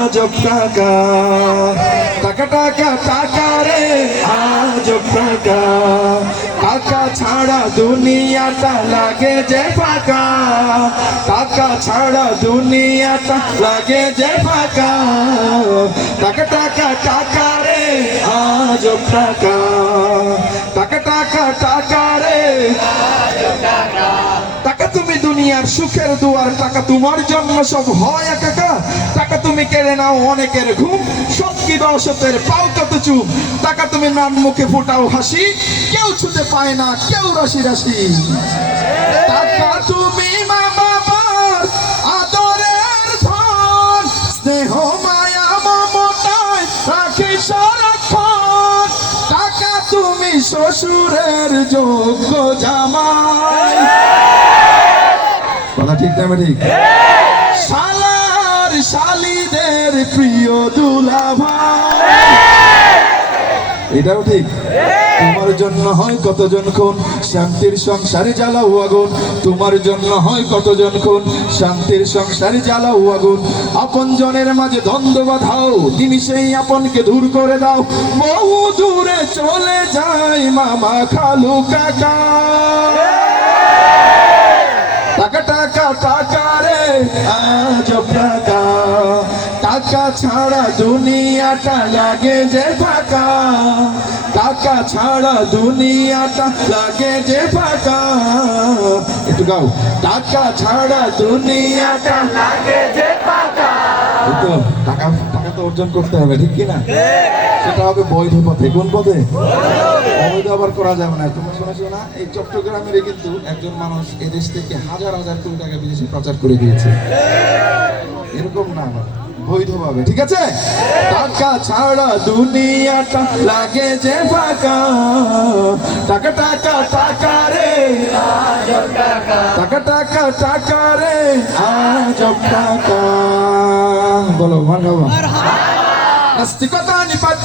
আজব টাকা, টাকা টাকা টাকা রে আজব টাকা, টাকা ছাড়া দুনিয়াটা লাগে যে ফাঁকা, টাকা ছাড়া দুনিয়াটা লাগে যে ফাঁকা, টাকা টাকা টাকা রে আজব টাকা, টাকা টাকা টাকা রে আজব টাকা। টাকা তুমি দুনিয়ার সুখের দুয়ার, টাকা তোমার জন্য সব হয় একাকার, টাকা তুমি কেড়ে নাও অনেকের ঘুম, সব কি দর্শকের পাও কত চুপ, টাকা তুমি নাম মুখে ফোটাও হাসি, কেউ ছুতে পায় না কেউ রাশি রাশি, টাকা তুমি মা বাবার আদরের ধন, স্নেহ মায়া মমতায় রাখি সারাক্ষণ, টাকা তুমি শ্বশুরের যোগ্য জামাই, কথা ঠিক না ঠিক, শালার শালিদের প্রিয় দুলাভাই, এটাও ঠিক। তোমার জন্য হয় কতজন খুন, শান্তির সংসারে জ্বালাও আগুন, তোমার জন্য হয় কতজন খুন, শান্তির সংসারে জ্বালাও আগুন, আপন জনের মাঝে দ্বন্দ্ব বাঁধাও, তুমি সেই আপনকে দূর করে দাও, বহু দূরে চলে যায় মামা খালু কাকা, টাকা টাকা টাকা রে আজব টাকা, টাকা ছাড়া দুনিয়াটা লাগে যে ফাঁকা, টাকা ছাড়া দুনিয়াটা লাগে যে ফাঁকা, একটু গাও, টাকা ছাড়া দুনিয়াটা লাগে যে ফাঁকা, তো টাকা টাকা তো অর্জন করতে হবে ঠিক কিনা, সেটা হবে বৈধ পথে, কোন পথে, অবৈধ আবার করা যাবে না। তোমরা শুনেছো না, এই চট্টগ্রামের কিন্তু একজন মানুষ এদেশ থেকে হাজার হাজার কোটি টাকা বিদেশে প্রচার করে দিয়েছে, এরকম না আবার বৈধভাবে, ঠিক আছে। টাকা ছাড়া দুনিয়াটা লাগে যে ফাঁকা, টাকা টাকা টাকা রে আজব টাকা, টাকা টাকা টাকা রে আজব টাকা, বলো মারহাবা, নাস্তিকতা নিপাত।